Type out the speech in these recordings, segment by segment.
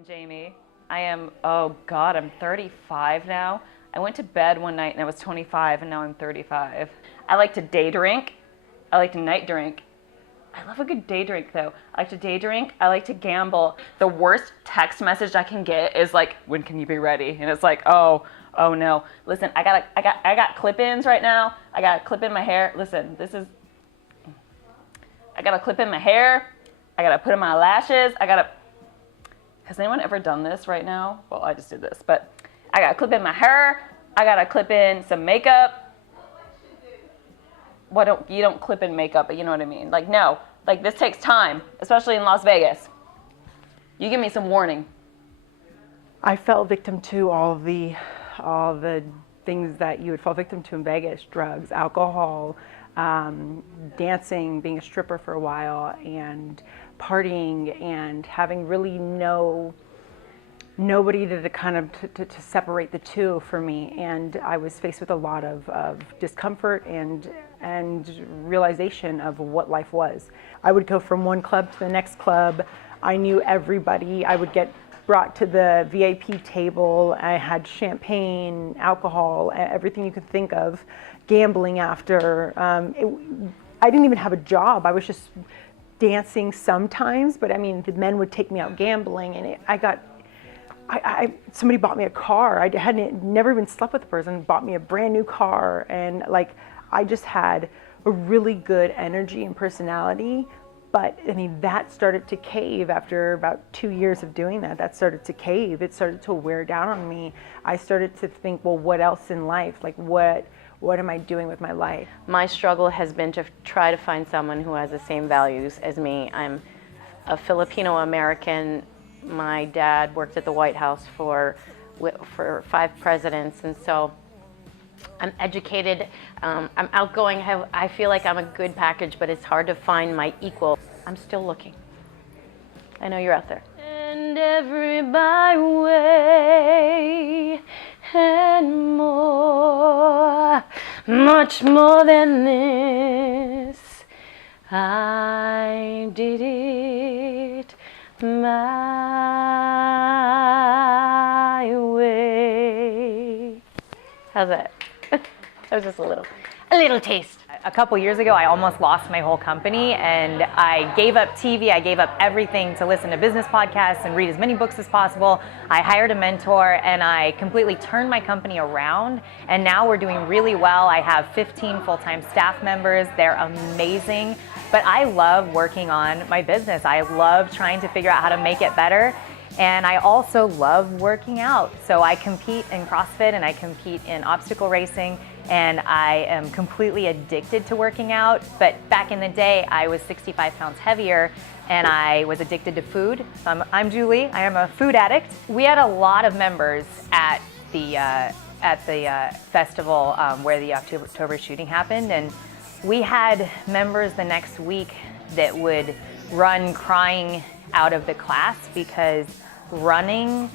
I'm Jamie. Oh God, I'm 35 now. I went to bed one night and I was 25 and now I'm 35. I like to day drink. I like to night drink. I love a good day drink though. I like to day drink. I like to gamble. The worst text message I can get is like, when can you be ready? And it's like, oh no. Listen, I got clip-ins right now. I got a clip in my hair. Listen, I got a clip in my hair. I got to put in my lashes. Has anyone ever done this right now? Well, I just did this, but I got to clip in my hair. I got to clip in some makeup. You don't clip in makeup, but you know what I mean? Like, no, like this takes time, especially in Las Vegas. You give me some warning. I fell victim to all the things that you would fall victim to in Vegas: drugs, alcohol, dancing, being a stripper for a while, and partying, and having really nobody to kind of to separate the two for me. And I was faced with a lot of discomfort and realization of what life was. I would go from one club to the next club. I knew everybody. I would get brought to the VIP table. I had champagne, alcohol, everything you could think of. Gambling after. I didn't even have a job. I was just dancing sometimes, but I mean, the men would take me out gambling, and somebody bought me a car. I hadn't never even slept with a person, bought me a brand new car, and like I just had a really good energy and personality. But I mean, that started to cave after about 2 years of doing that. That started to cave. It started to wear down on me. I started to think, well, what else in life? Like, what am I doing with my life? My struggle has been to try to find someone who has the same values as me. I'm a Filipino American. My dad worked at the White House for 5 presidents, and so I'm educated, I'm outgoing, I feel like I'm a good package, but it's hard to find my equal. I'm still looking. I know you're out there. And every byway and more, much more than this, I did it my way. How's that? That was just a little taste. A couple years ago, I almost lost my whole company, and I gave up TV, I gave up everything to listen to business podcasts and read as many books as possible. I hired a mentor, and I completely turned my company around, and now we're doing really well. I have 15 full-time staff members. They're amazing, but I love working on my business. I love trying to figure out how to make it better. And I also love working out. So I compete in CrossFit and I compete in obstacle racing, and I am completely addicted to working out. But back in the day, I was 65 pounds heavier and I was addicted to food. So I'm Julie, I am a food addict. We had a lot of members at the festival where the October shooting happened, and we had members the next week that would run crying out of the class because running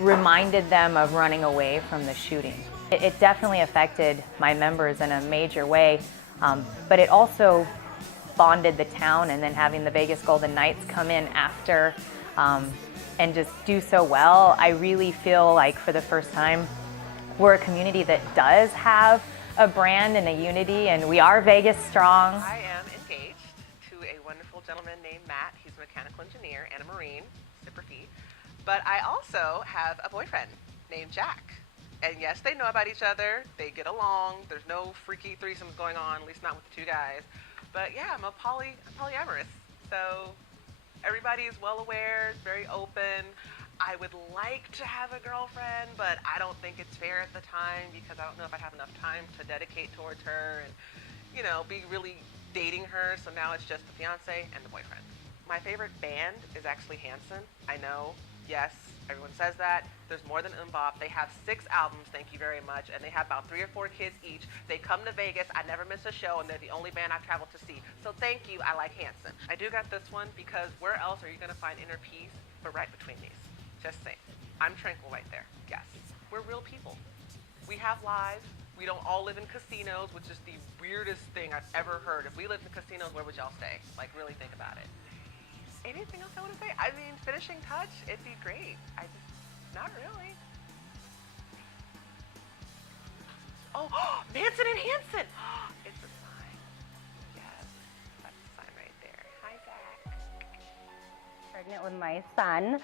reminded them of running away from the shooting. It definitely affected my members in a major way, but it also bonded the town, and then having the Vegas Golden Knights come in after and just do so well. I really feel like for the first time, we're a community that does have a brand and a unity, and we are Vegas strong. I am engaged to a wonderful gentleman named Matt. He's a mechanical engineer and a Marine, super feet. But I also have a boyfriend named Jack. And yes, they know about each other. They get along. There's no freaky threesomes going on, at least not with the 2 guys. But yeah, I'm polyamorous. So everybody is well aware, very open. I would like to have a girlfriend, but I don't think it's fair at the time because I don't know if I'd have enough time to dedicate towards her and, you know, be really dating her. So now it's just the fiance and the boyfriend. My favorite band is actually Hanson. I know, yes, everyone says that. There's more than Mbop. They have 6 albums, thank you very much, and they have about 3 or 4 kids each. They come to Vegas. I never miss a show, and they're the only band I've traveled to see. So thank you, I like Hanson. I do got this one because where else are you gonna find inner peace but right between these? Just saying. I'm tranquil right there, yes. We're real people. We have lives. We don't all live in casinos, which is the weirdest thing I've ever heard. If we lived in casinos, where would y'all stay? Like, really think about it. Anything else I want to say? I mean, finishing touch, it'd be great. Not really. Oh, Manson and Hanson. It's a sign. Yes, that's a sign right there. Hi, Zach. Pregnant with my son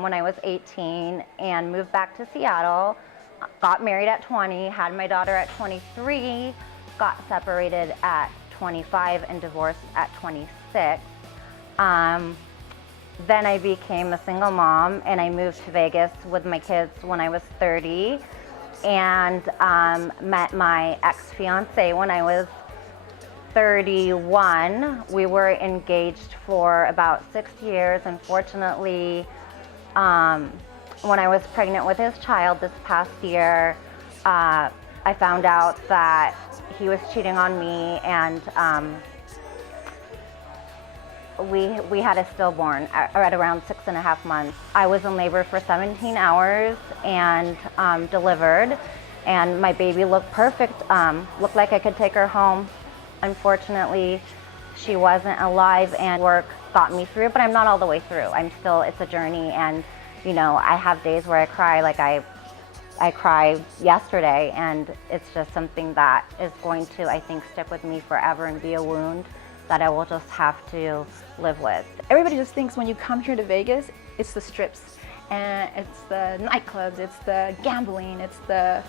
when I was 18 and moved back to Seattle. Got married at 20, had my daughter at 23, got separated at 25 and divorced at 26. Then I became a single mom and I moved to Vegas with my kids when I was 30 and met my ex-fiance when I was 31. We were engaged for about 6 years. Unfortunately, when I was pregnant with his child this past year, I found out that he was cheating on me, and we had a stillborn at around 6.5 months. I was in labor for 17 hours and delivered, and my baby looked perfect, looked like I could take her home. Unfortunately, she wasn't alive, and work got me through, but I'm not all the way through. It's a journey, and you know, I have days where I cry, like I cried yesterday, and it's just something that is going to, I think, stick with me forever and be a wound that I will just have to live with. Everybody just thinks when you come here to Vegas, it's the strips, and it's the nightclubs, it's the gambling, it's the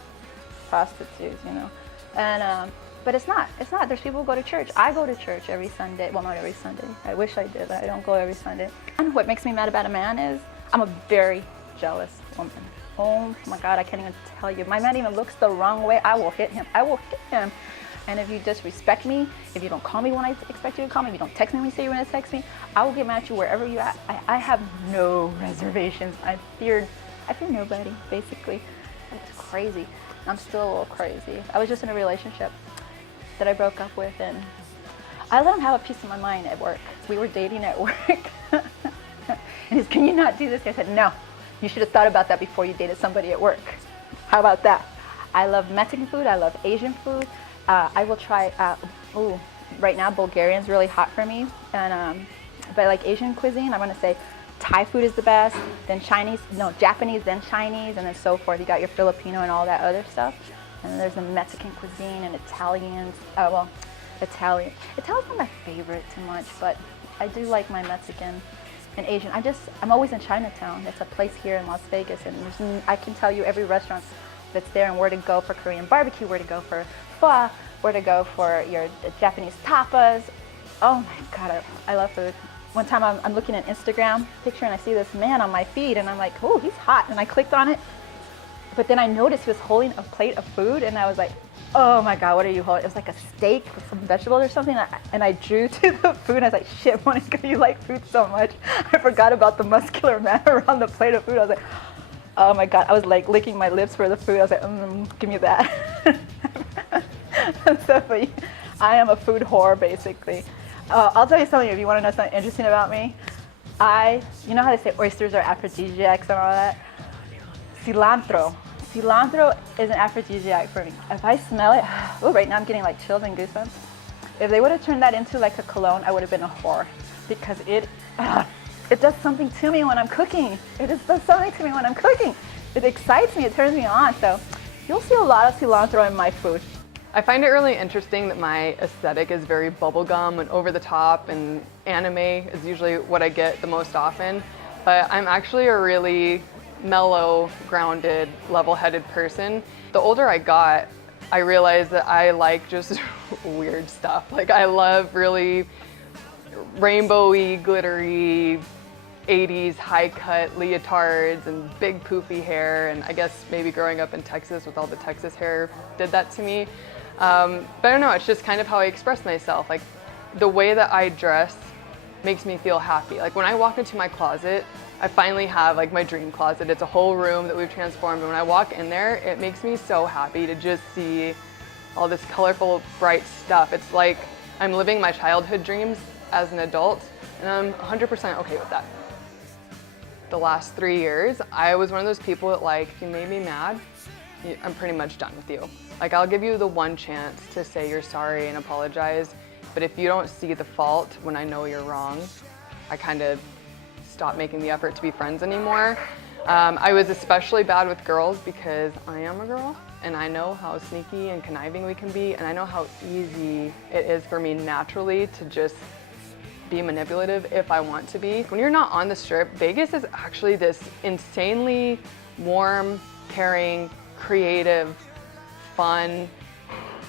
prostitutes, you know. And but it's not. It's not. There's people who go to church. I go to church every Sunday. Well, not every Sunday. I wish I did, but I don't go every Sunday. And what makes me mad about a man is I'm a very jealous woman. Oh my God, I can't even tell you. My man even looks the wrong way, I will hit him. I will hit him. And if you disrespect me, if you don't call me when I expect you to call me, if you don't text me when you say you're going to text me, I will get mad at you wherever you're at. I have no reservations. I fear nobody, basically. It's crazy. I'm still a little crazy. I was just in a relationship that I broke up with, and I let him have a piece of my mind at work. We were dating at work. And he's, can you not do this? I said, no, you should have thought about that before you dated somebody at work. How about that? I love Mexican food, I love Asian food. I will try, right now Bulgarian's really hot for me. And but I like Asian cuisine. I'm gonna say Thai food is the best, then Japanese, then Chinese, and then so forth. You got your Filipino and all that other stuff. And then there's the Mexican cuisine and Italians. Italian. Italian's not my favorite too much, but I do like my Mexican and Asian. I'm always in Chinatown. It's a place here in Las Vegas, and I can tell you every restaurant that's there and where to go for Korean barbecue, where to go for pho, where to go for your Japanese tapas. Oh my God, I love food. One time I'm looking at Instagram picture and I see this man on my feed and I'm like, oh, he's hot. And I clicked on it, but then I noticed he was holding a plate of food and I was like, oh my God, what are you holding? It was like a steak with some vegetables or something. And I drew to the food and I was like, shit, Monica, you like food so much. I forgot about the muscular man around the plate of food. I was like, oh my God. I was like licking my lips for the food. I was like, give me that. So I am a food whore, basically. I'll tell you something if you want to know something interesting about me. You know how they say oysters are aphrodisiacs and all that? Cilantro. Cilantro is an aphrodisiac for me. If I smell it, oh, right now I'm getting like chills and goosebumps. If they would have turned that into like a cologne, I would have been a whore, because it does something to me when I'm cooking. It just does something to me when I'm cooking. It excites me, it turns me on. So you'll see a lot of cilantro in my food. I find it really interesting that my aesthetic is very bubblegum and over the top, and anime is usually what I get the most often. But I'm actually a really mellow, grounded, level-headed person. The older I got, I realized that I like just weird stuff. Like, I love really rainbowy, glittery 80s high-cut leotards and big poofy hair, and I guess maybe growing up in Texas with all the Texas hair did that to me. But I don't know, it's just kind of how I express myself. Like, the way that I dress makes me feel happy. Like, when I walk into my closet, I finally have like my dream closet. It's a whole room that we've transformed, and when I walk in there, it makes me so happy to just see all this colorful, bright stuff. It's like I'm living my childhood dreams as an adult, and I'm 100% okay with that. The last 3 years, I was one of those people that, like, if you made me mad, I'm pretty much done with you. Like, I'll give you the one chance to say you're sorry and apologize, but if you don't see the fault when I know you're wrong, I kind of stopped making the effort to be friends anymore. I was especially bad with girls because I am a girl and I know how sneaky and conniving we can be, and I know how easy it is for me naturally to just be manipulative if I want to be. When you're not on the Strip, Vegas is actually this insanely warm, caring, creative, fun,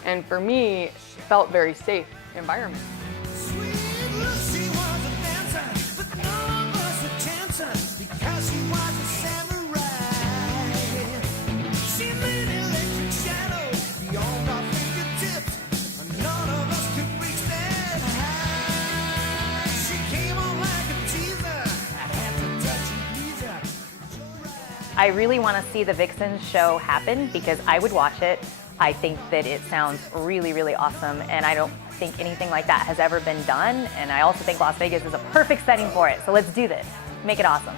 and for me, felt very safe environment. I really want to see the Vixens show happen because I would watch it. I think that it sounds really, really awesome, and I don't think anything like that has ever been done, and I also think Las Vegas is a perfect setting for it. So let's do this. Make it awesome.